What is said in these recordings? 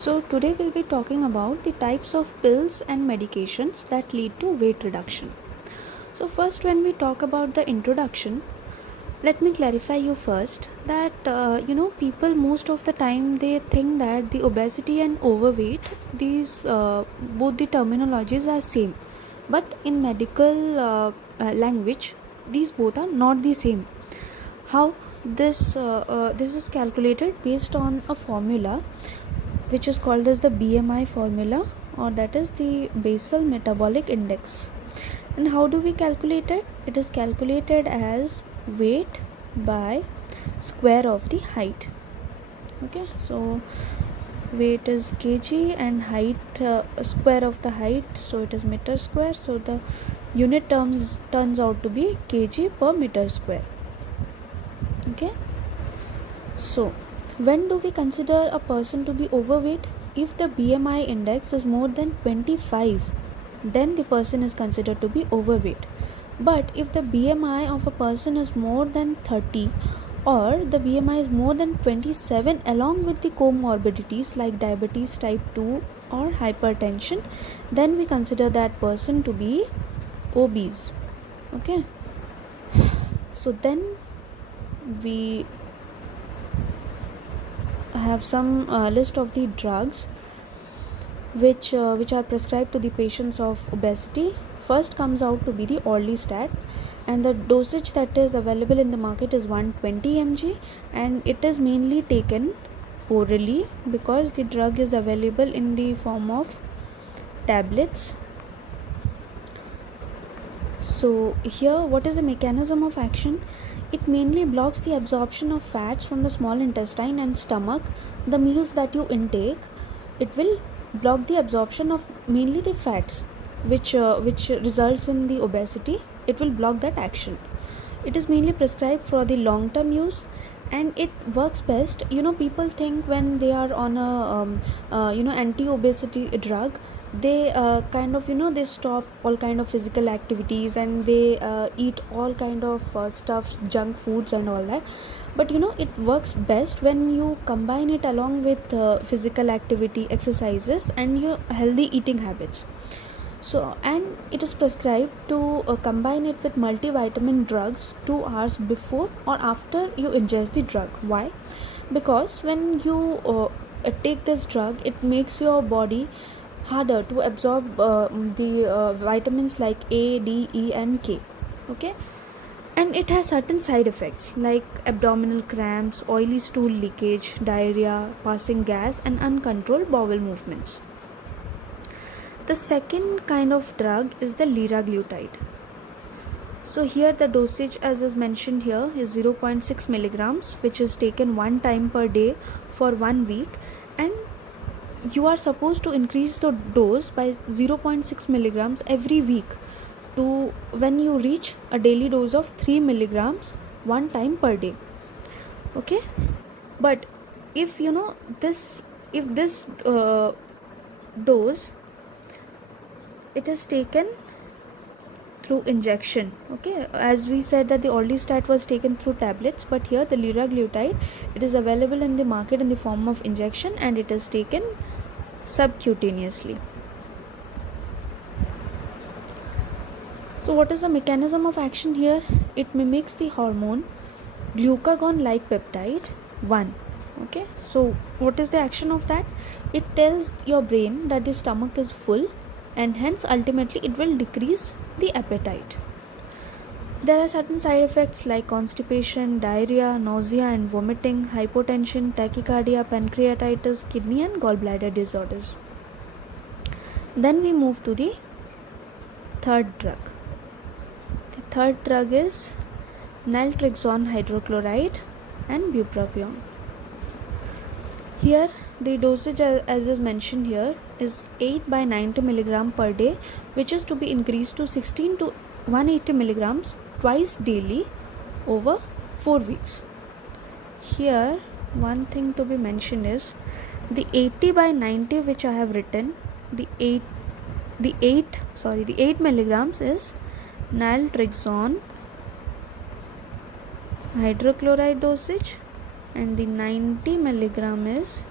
So today we'll be talking about the types of pills and medications that lead to weight reduction. So first, when we talk about the introduction, let me clarify you first that people most of the time they think that the obesity and overweight, these both the terminologies are same, but in medical language these both are not the same. How this is calculated based on a formula which is called as the BMI formula, or that is the basal metabolic index. And how do we calculate it? It is calculated as weight by square of the height. Okay, so weight is kg and height square of the height, so it is meter square, so the unit turns out to be kg per meter square. Okay, so when do we consider a person to be overweight? If the BMI index is more than 25, then the person is considered to be overweight. But if the BMI of a person is more than 30 or the BMI is more than 27 along with the comorbidities like diabetes type 2 or hypertension, then we consider that person to be obese. Okay, so then we have some list of the drugs which are prescribed to the patients of obesity. First comes out to be the orlistat, and the dosage that is available in the market is 120 mg, and it is mainly taken orally because the drug is available in the form of tablets. So here, what is the mechanism of action? It mainly blocks the absorption of fats from the small intestine and stomach. The meals that you intake, it will block the absorption of mainly the fats, which results in the obesity. It will block that action. It is mainly prescribed for the long-term use, and it works best. People think when they are on a anti-obesity drug, they they stop all kind of physical activities and they eat all kind of stuff, junk foods and all that. But it works best when you combine it along with physical activity, exercises, and your healthy eating habits. So, and it is prescribed to combine it with multivitamin drugs 2 hours before or after you ingest the drug. Why? Because when you take this drug, it makes your body harder to absorb the vitamins like A, D, E and K. Okay, and it has certain side effects like abdominal cramps, oily stool leakage, diarrhea, passing gas and uncontrolled bowel movements. The second kind of drug is the liraglutide. So here the dosage, as is mentioned here, is 0.6 milligrams, which is taken one time per day for 1 week, and you are supposed to increase the dose by 0.6 milligrams every week to when you reach a daily dose of 3 milligrams one time per day. Okay, but if this dose, it is taken through injection. Okay, as we said that the orlistat was taken through tablets, but here the liraglutide, it is available in the market in the form of injection and it is taken subcutaneously. So what is the mechanism of action here? It mimics the hormone glucagon like peptide 1. Okay, so what is the action of that? It tells your brain that the stomach is full, and hence ultimately it will decrease the appetite. There are certain side effects like constipation, diarrhea, nausea and vomiting, hypotension, tachycardia, pancreatitis, kidney and gallbladder disorders. Then we move to the third drug. The third drug is naltrexone hydrochloride and bupropion. Here the dosage, as is mentioned here, is 8 by 90 milligram per day, which is to be increased to 16 to 180 milligrams twice daily over 4 weeks. Here one thing to be mentioned is the 80 by 90 which I have written, the 8 milligrams is naltrexone hydrochloride dosage, and the 90 milligram is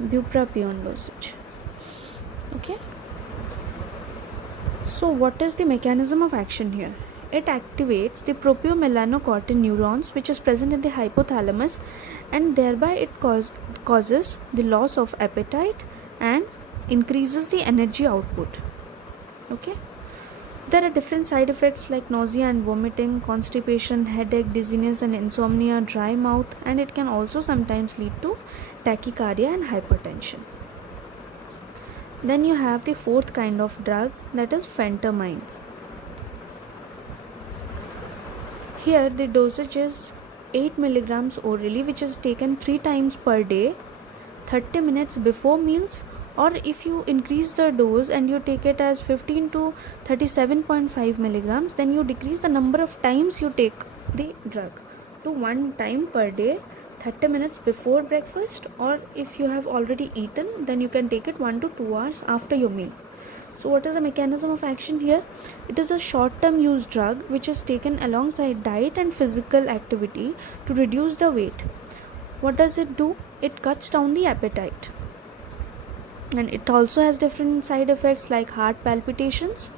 bupropion dosage. Okay. So what is the mechanism of action here? It activates the propiomelanocortin neurons which is present in the hypothalamus, and thereby it causes the loss of appetite and increases the energy output. Okay. There are different side effects like nausea and vomiting, constipation, headache, dizziness and insomnia, dry mouth, and it can also sometimes lead to tachycardia and hypertension. Then you have the fourth kind of drug, that is phentermine. Here the dosage is 8 milligrams orally, which is taken 3 times per day, 30 minutes before meals, or if you increase the dose and you take it as 15 to 37.5 milligrams, then you decrease the number of times you take the drug to 1 time per day, 30 minutes before breakfast, or if you have already eaten, then you can take it 1 to 2 hours after your meal. So what is the mechanism of action here? It is a short-term use drug which is taken alongside diet and physical activity to reduce the weight. What does it do? It cuts down the appetite. And it also has different side effects like heart palpitations,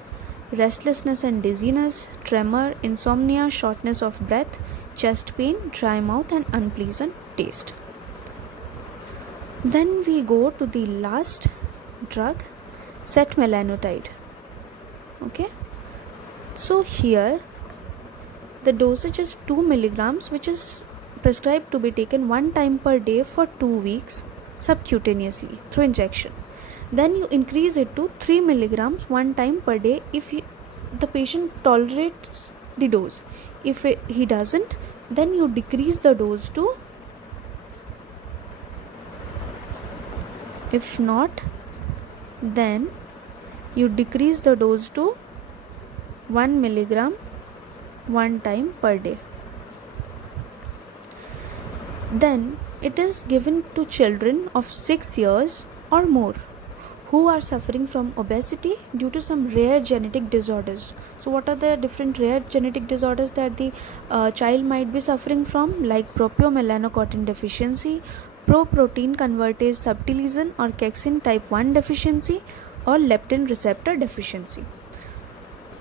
restlessness and dizziness, tremor, insomnia, shortness of breath, chest pain, dry mouth and unpleasant taste. Then we go to the last drug, setmelanotide. Okay, so here the dosage is 2 milligrams, which is prescribed to be taken 1 time per day for 2 weeks subcutaneously through injection. Then you increase it to 3 milligrams 1 time per day if the patient tolerates the dose. If he doesn't, then you decrease the dose to, if not, then you decrease the dose to 1 milligram 1 time per day. Then it is given to children of 6 years or more who are suffering from obesity due to some rare genetic disorders. So what are the different rare genetic disorders that the child might be suffering from? Like propiomelanocortin deficiency, proprotein convertase subtilisin or kexin type 1 deficiency, or leptin receptor deficiency.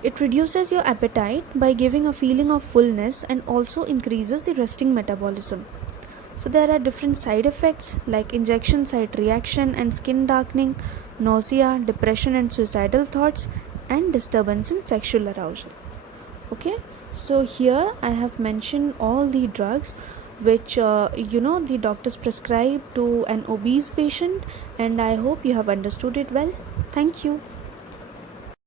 It reduces your appetite by giving a feeling of fullness and also increases the resting metabolism. So there are different side effects like injection site reaction and skin darkening, nausea, depression and suicidal thoughts, and disturbance in sexual arousal. Okay, so here I have mentioned all the drugs which the doctors prescribe to an obese patient, and I hope you have understood it well. Thank you.